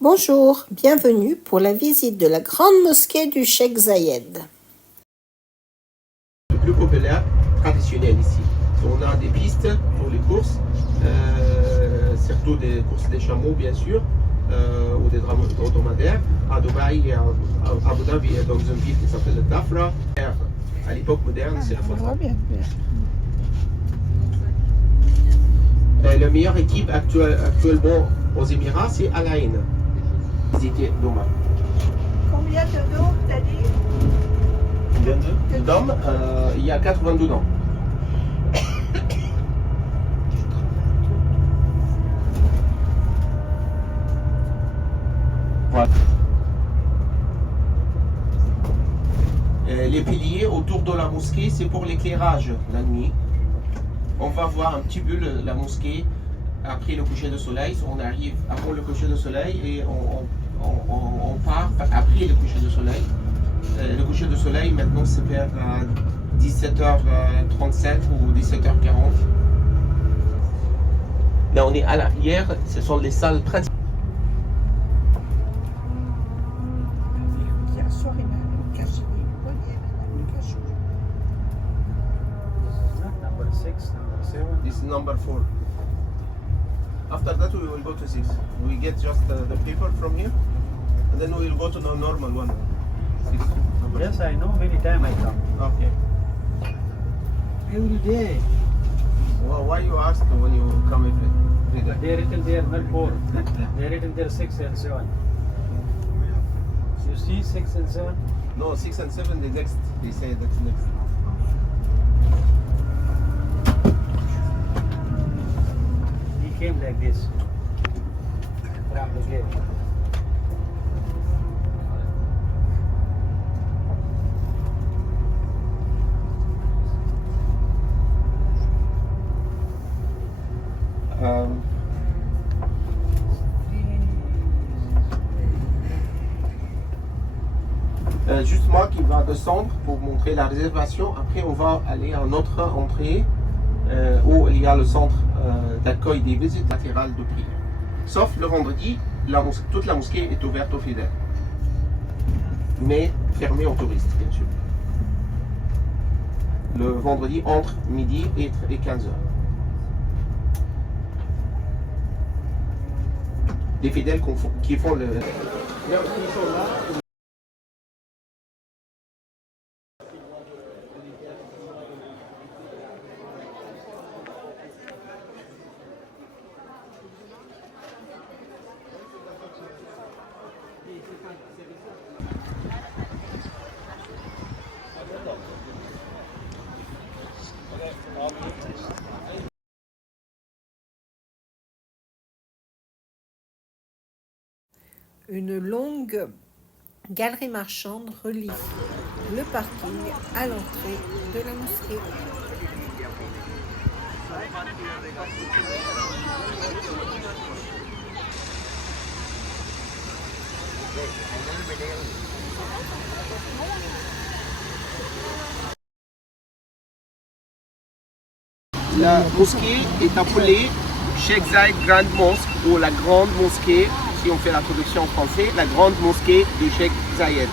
Bonjour, bienvenue pour la visite de la grande mosquée du Cheikh Zayed. Le plus populaire, traditionnel ici. On a des pistes pour les courses, surtout des courses des chameaux bien sûr, ou des dromadaires. À Dubaï et à Abu Dhabi, dans une ville qui s'appelle Dafra. À l'époque moderne, c'est la photo. La meilleure équipe actuellement aux Émirats, c'est Al Ain. Visiter Douma. Combien de noms t'as dit? Combien de dômes? Il y a 82 dômes. Voilà. Les piliers autour de la mosquée, c'est pour l'éclairage la nuit. On va voir un petit peu la mosquée après le coucher de soleil. On arrive avant le coucher de soleil et on part après le coucher de soleil. Le coucher de soleil maintenant c'est vers 17h37 ou 17h40. Là on est à l'arrière, ce sont les salles principales. This is number 4. After that we will go to 6. We get just the paper from here and then we will go to the normal one. 6. Yes, I know. Many times I come. Okay. Every day. Well, why you ask when you come every day? They written there not 4. They written there 6 and 7. You see 6 and 7? No, 6 and 7 the next. They say that's next. He came like this from the gate. Juste moi qui va descendre pour montrer la réservation. Après, on va aller à notre entrée où il y a le centre d'accueil des visites latérales de prière. Sauf le vendredi, toute la mosquée est ouverte aux fidèles, mais fermée aux touristes, bien sûr. Le vendredi entre midi et 15h. Des fidèles qui font le... Une longue galerie marchande relie le parking à l'entrée de la mosquée. La mosquée est appelée Cheikh Zayed Grande Mosque ou la Grande Mosquée, si on fait la traduction en français, la Grande Mosquée du Cheikh Zayed.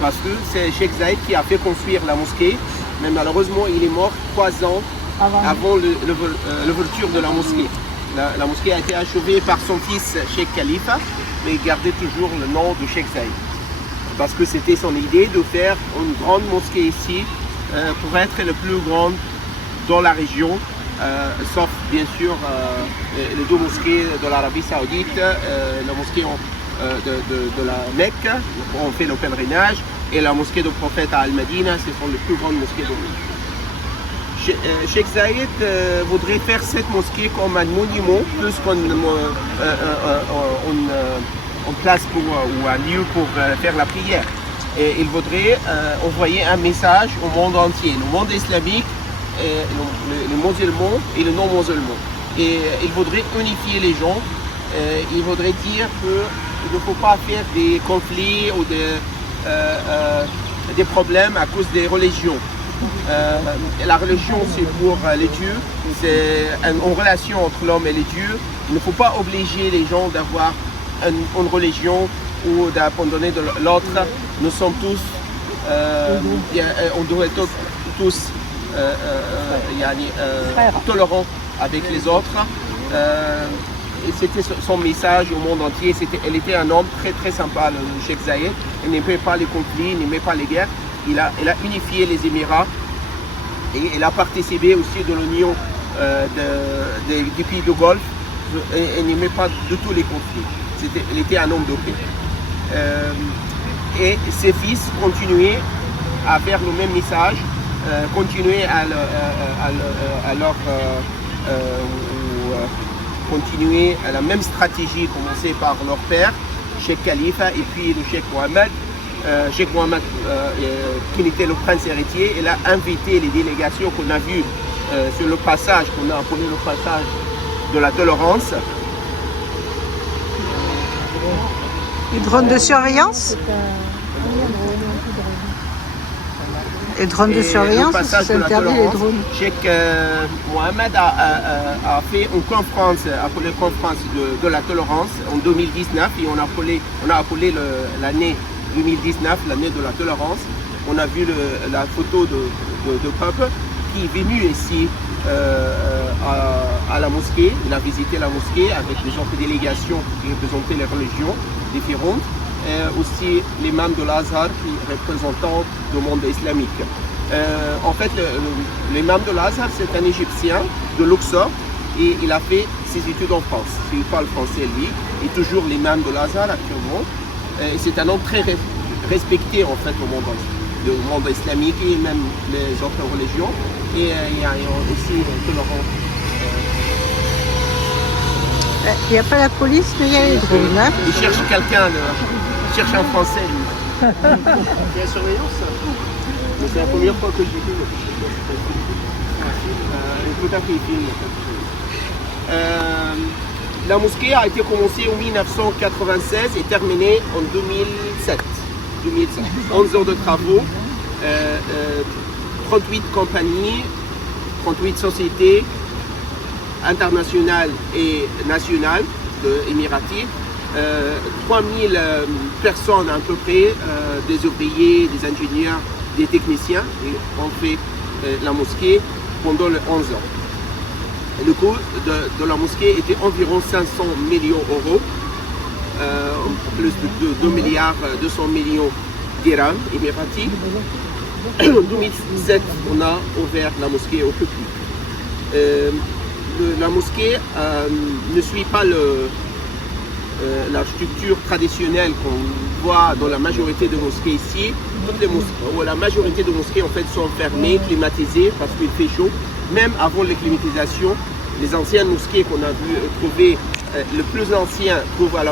Parce que c'est Cheikh Zayed qui a fait construire la mosquée, mais malheureusement il est mort 3 ans avant l'ouverture de la mosquée. La mosquée a été achevée par son fils Cheikh Khalifa, mais il gardait toujours le nom de Cheikh Zayed. Parce que c'était son idée de faire une grande mosquée ici pour être le plus grande dans la région. Sauf bien sûr les deux mosquées de l'Arabie Saoudite, la mosquée de la Mecque, où on fait le pèlerinage, et la mosquée du prophète à Al-Madina, ce sont les plus grandes mosquées du monde. Cheikh Zayed voudrait faire cette mosquée comme un monument, plus qu'une place ou un lieu pour faire la prière. Et il voudrait envoyer un message au monde entier, le monde islamique, les musulmans et les non-musulmans. Et il voudrait unifier les gens. Il voudrait dire qu'il ne faut pas faire des conflits ou des problèmes à cause des religions. La religion, c'est pour les dieux, c'est une relation entre l'homme et les dieux. Il ne faut pas obliger les gens d'avoir une religion ou d'abandonner de l'autre. Nous sommes tous, on doit être tous tolérants avec les autres. Et c'était son message au monde entier. Elle était un homme très très sympa, le Cheikh Zayed. Il n'aimait pas les conflits, il n'aimait pas les guerres. Il a unifié les Émirats et il a participé aussi de l'union des pays du Golfe. Il n'aimait pas du tout les conflits. Il était un homme de paix. Et ses fils continuaient à faire le même message, continuaient à continuer à la même stratégie commencée par leur père, Cheikh Khalifa, et puis le Cheikh Mohammed. Cheikh Mohammed, qui était le prince héritier, il a invité les délégations qu'on a vues sur le passage, qu'on a appelé le passage de la tolérance. Les drones de surveillance? Les drones de surveillance, c'est interdit les drones. Cheikh Mohammed a fait une conférence, appelée conférence de la tolérance en 2019 et on a appelé l'année 2019 l'année de la tolérance. On a vu la photo de peuple qui est venu ici à la mosquée. Il a visité la mosquée avec des autres délégations qui représentaient les religions différentes. Aussi l'imam de l'Azhar qui est représentant du monde islamique. En fait, l'imam de l'Azhar, c'est un Égyptien de Luxor et il a fait ses études en France. Il parle français, lui, et toujours l'imam de l'Azhar actuellement. C'est un homme très respecté en fait au monde islamique et même les autres religions. Et il y a aussi tolérant. Il n'y a pas la police, mais il y a les drones. Hein. Il cherche quelqu'un, il cherche un Français, lui. Il y a surveillance. C'est la première fois que je filme. Peut-être qu'il filme. La mosquée a été commencée en 1996 et terminée en 2007. 11 heures de travaux, 38 compagnies, 38 sociétés internationales et nationales émiraties, 3000 personnes à peu près, des ouvriers, des ingénieurs, des techniciens, et ont fait la mosquée pendant les 11 ans. Et le coût de la mosquée était environ 500 millions d'euros, plus de 2 milliards 200 millions dirhams émiratis. En 2007, on a ouvert la mosquée au public. La mosquée ne suit pas la structure traditionnelle qu'on voit dans la majorité des mosquées ici. La majorité des mosquées en fait sont fermées, climatisées parce qu'il fait chaud. Même avant les climatisations, les anciennes mosquées qu'on a trouvées, le plus ancien trouve à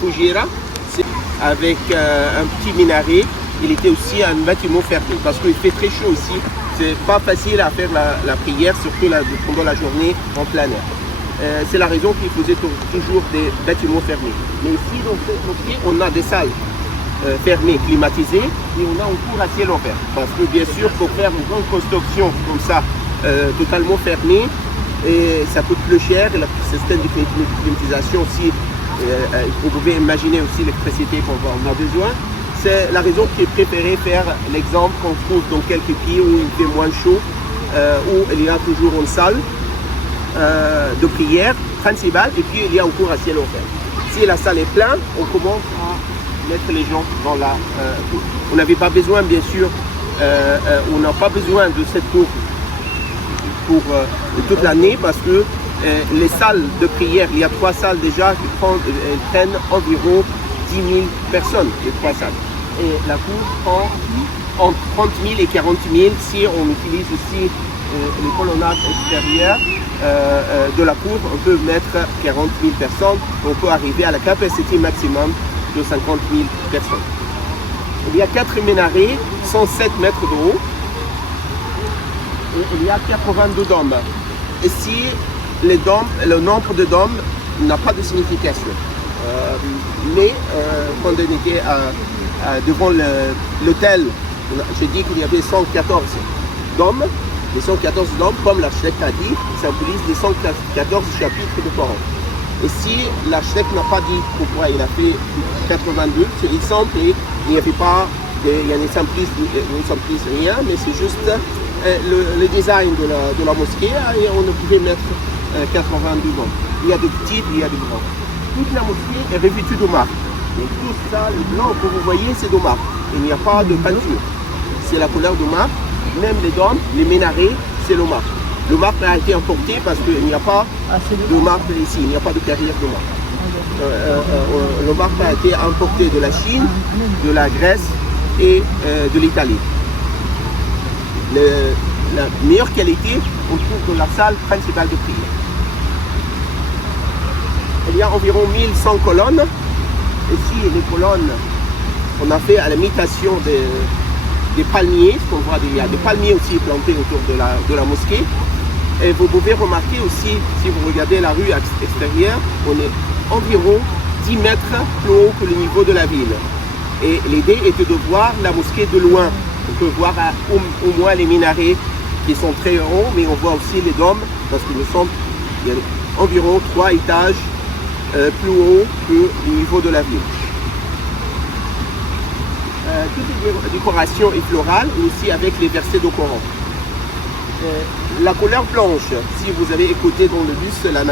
Fougera, avec un petit minaret. Il était aussi un bâtiment fermé parce qu'il fait très chaud ici. C'est pas facile à faire la prière, surtout pendant la journée en plein air. C'est la raison qu'il faisait toujours des bâtiments fermés. Mais ici, dans cette mosquée, on a des salles fermées, climatisées, et on a un cours à ciel ouvert. Parce que bien sûr, pour faire une grande construction comme ça, totalement fermée, et ça coûte plus cher, et le système de climatisation aussi, vous pouvez imaginer aussi l'électricité qu'on a besoin. C'est la raison qui est préférée faire l'exemple qu'on trouve dans quelques pays où il fait moins chaud, où il y a toujours une salle de prière principale et puis il y a un cours à ciel ouvert. Si la salle est pleine, on commence à mettre les gens dans la cour. On n'avait pas besoin, bien sûr, on n'a pas besoin de cette cour pour toute l'année parce que les salles de prière, il y a 3 salles déjà qui prennent environ 10 000 personnes, les 3 salles. Et la cour prend entre 30 000 et 40 000 si on utilise aussi les colonnades extérieures de la cour. On peut mettre 40 000 personnes, on peut arriver à la capacité maximum de 50 000 personnes. Il y a 4 minarets, 107 mètres de haut, et il y a 82 dômes. Ici, le nombre de dômes n'a pas de signification. Mais quand on était devant l'hôtel, j'ai dit qu'il y avait 114 dômes. Les 114 dômes, comme l'architecte a dit, symbolisent les 114 chapitres du Coran. Ici, l'architecte n'a pas dit pourquoi il a fait 82. C'est simple et il n'y avait pas il y a une simplice, rien, mais c'est juste le design de la mosquée et on ne pouvait mettre 82 bombes. Il y a des petites, il y a des grandes. Toute la mosquée est revêtue de marbre. Et tout ça, le blanc que vous voyez, c'est de marbre. Il n'y a pas de peinture. C'est la couleur de marbre. Même les dômes, les minarets, c'est le marbre. Le marbre a été importé parce qu'il n'y a pas de marbre ici, il n'y a pas de carrière de marbre. Le marbre a été importé de la Chine, de la Grèce et de l'Italie. La meilleure qualité, on trouve dans la salle principale de prière. Il y a environ 1100 colonnes. Ici, les colonnes, on a fait à l'imitation des palmiers. On voit il y a des palmiers aussi plantés autour de la mosquée. Et vous pouvez remarquer aussi, si vous regardez la rue extérieure, on est environ 10 mètres plus haut que le niveau de la ville. Et l'idée était de voir la mosquée de loin. On peut voir au moins les minarets qui sont très hauts, mais on voit aussi les dômes, parce que il y a environ 3 étages plus haut que le niveau de la ville. Toute la décoration est florale, aussi avec les versets du Coran. La couleur blanche, si vous avez écouté dans le bus la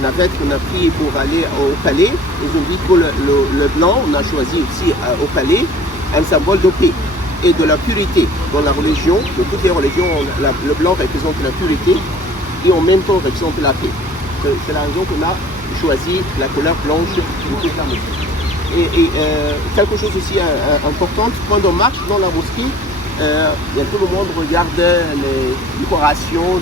navette qu'on a pris pour aller au palais, ils ont dit que le blanc, on a choisi aussi au palais un symbole de paix et de la pureté. Dans la religion, de toutes les religions, le blanc représente la pureté et en même temps représente la paix. C'est la raison qu'on a choisi la couleur blanche de toute la mosquée. Et quelque chose aussi important, quand on marche dans la mosquée, tout le monde regarde les décorations,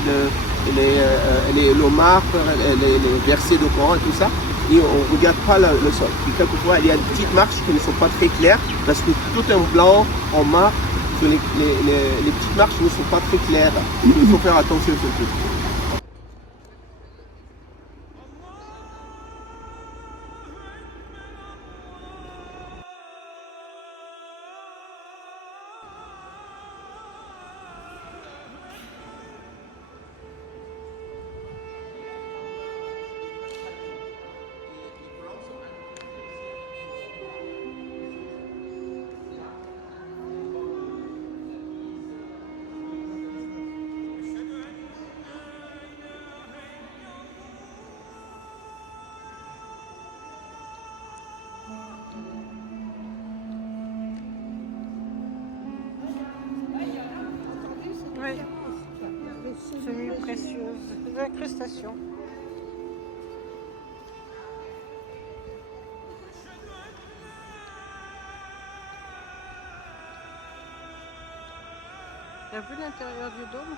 le marbre, les versets de Coran et tout ça, et on ne regarde pas le sol. Et quelquefois, il y a des petites marches qui ne sont pas très claires, parce que tout en blanc, en marbre, les petites marches ne sont pas très claires. Il faut faire attention surtout. Oui, semi-précieuse, des incrustations. Tu as vu l'intérieur du dôme?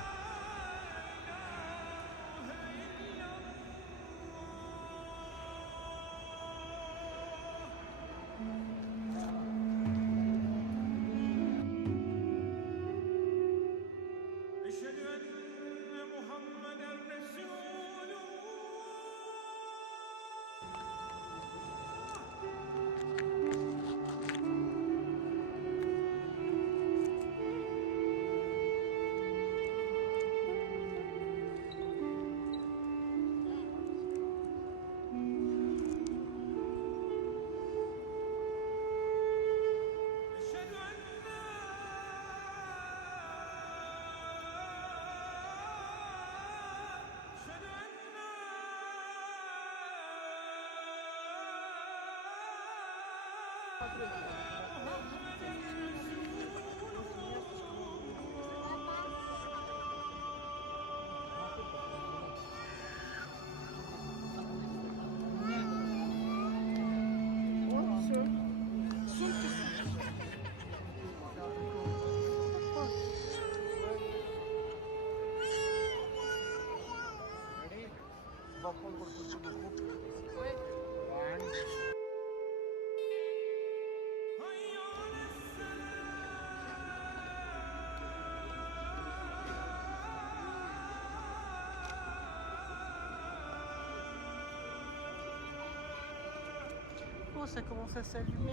Oh, ça commence à s'allumer.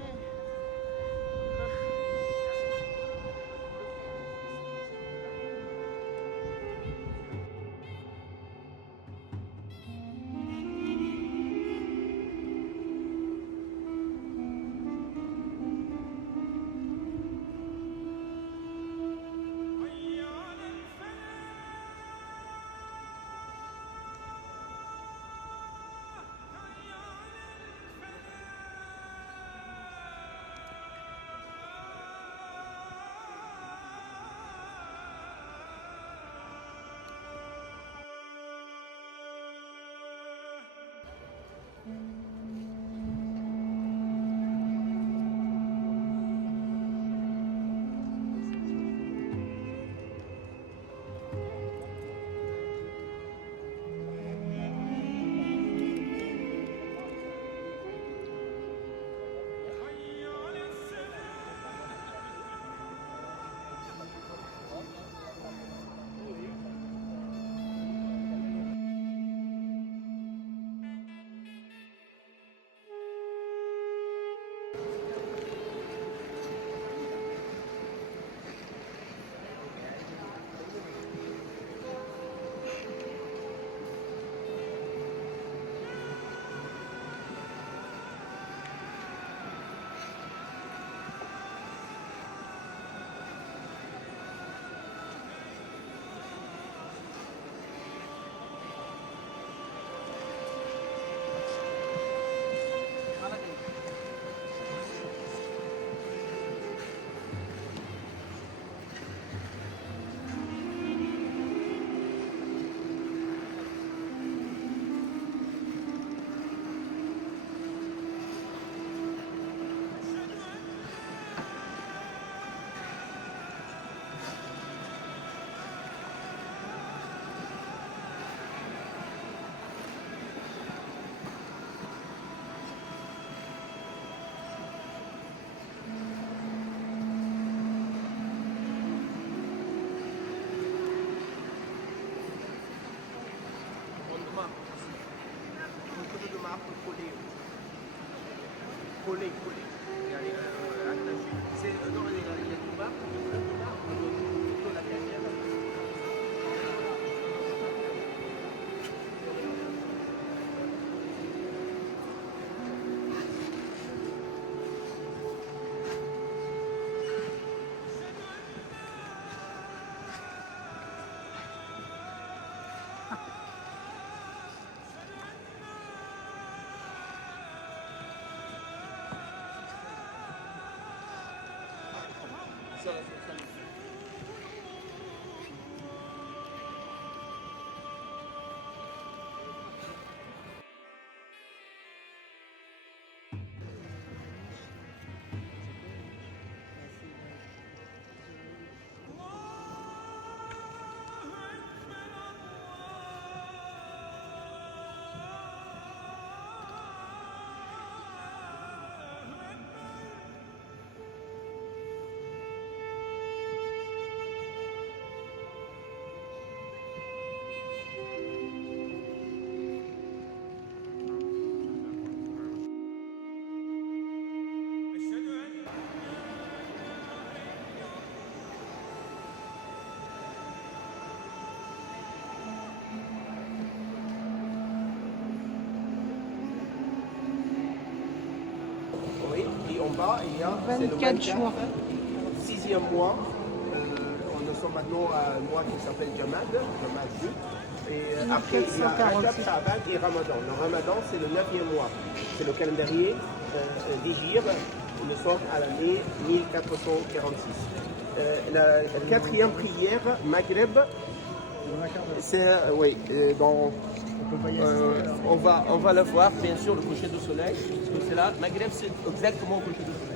collé. C'est non, il y a du bas, plutôt la dernière. Ça. Oui, et en bas, il y a c'est le 24 jours. 6e mois. On sommes maintenant à un mois qui s'appelle Jamad 2. Et après, il y a Rajab, Sha'ban et Ramadan. Le Ramadan, c'est le 9e mois. C'est le calendrier d'Hégire. Nous sommes à l'année 1446. La 4e prière, Maghreb, c'est, oui, dans... on va le voir, bien sûr, le coucher du soleil. Parce que c'est là, Maghreb, c'est exactement le coucher du soleil.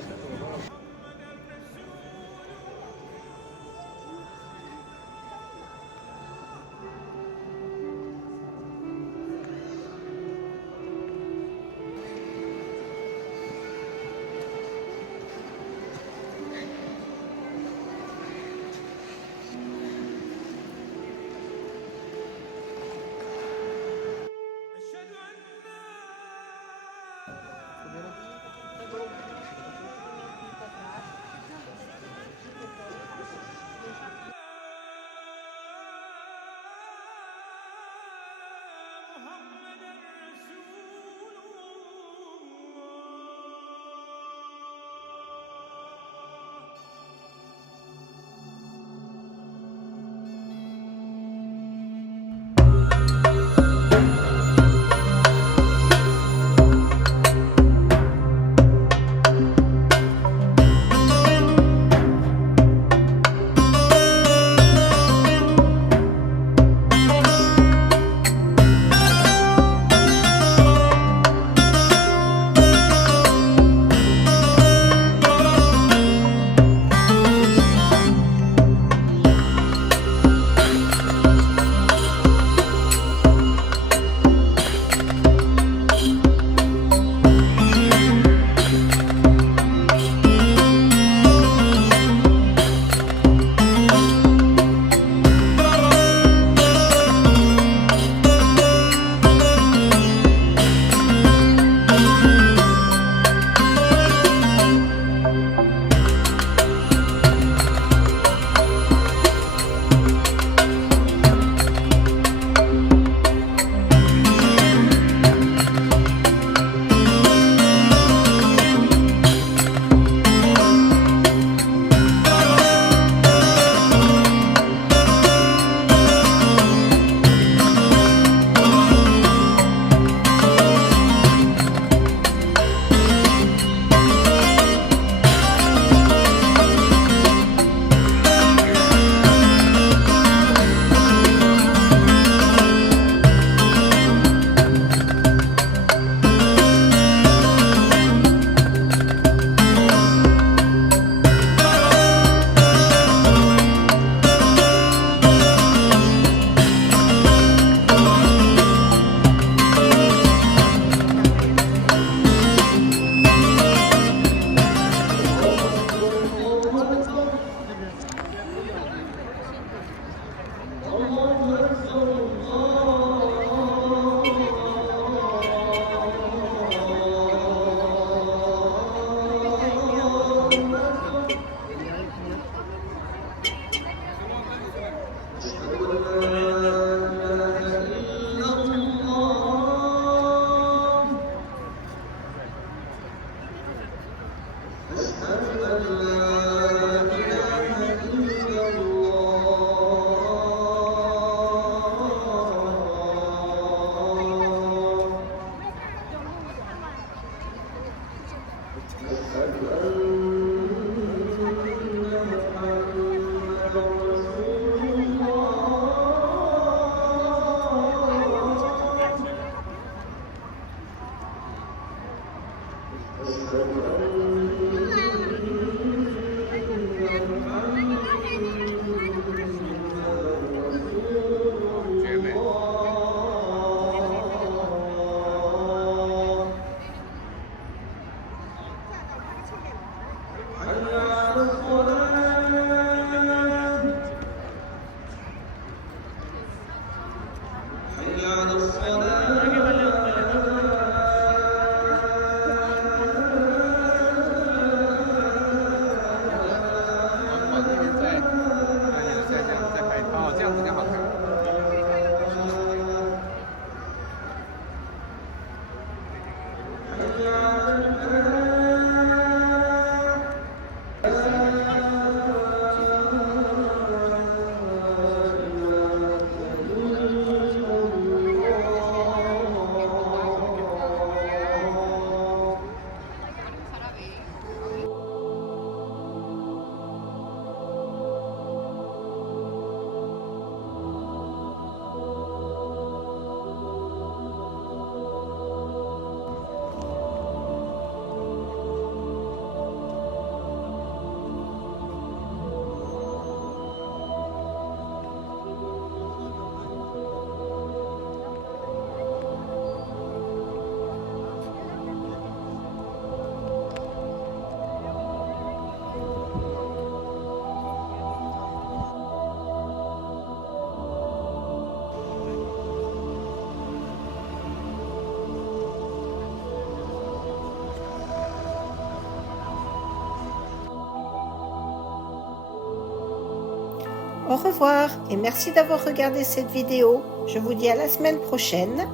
Au revoir et merci d'avoir regardé cette vidéo. Je vous dis à la semaine prochaine.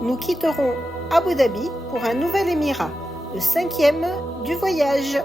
Nous quitterons Abu Dhabi pour un nouvel émirat, le 5e du voyage.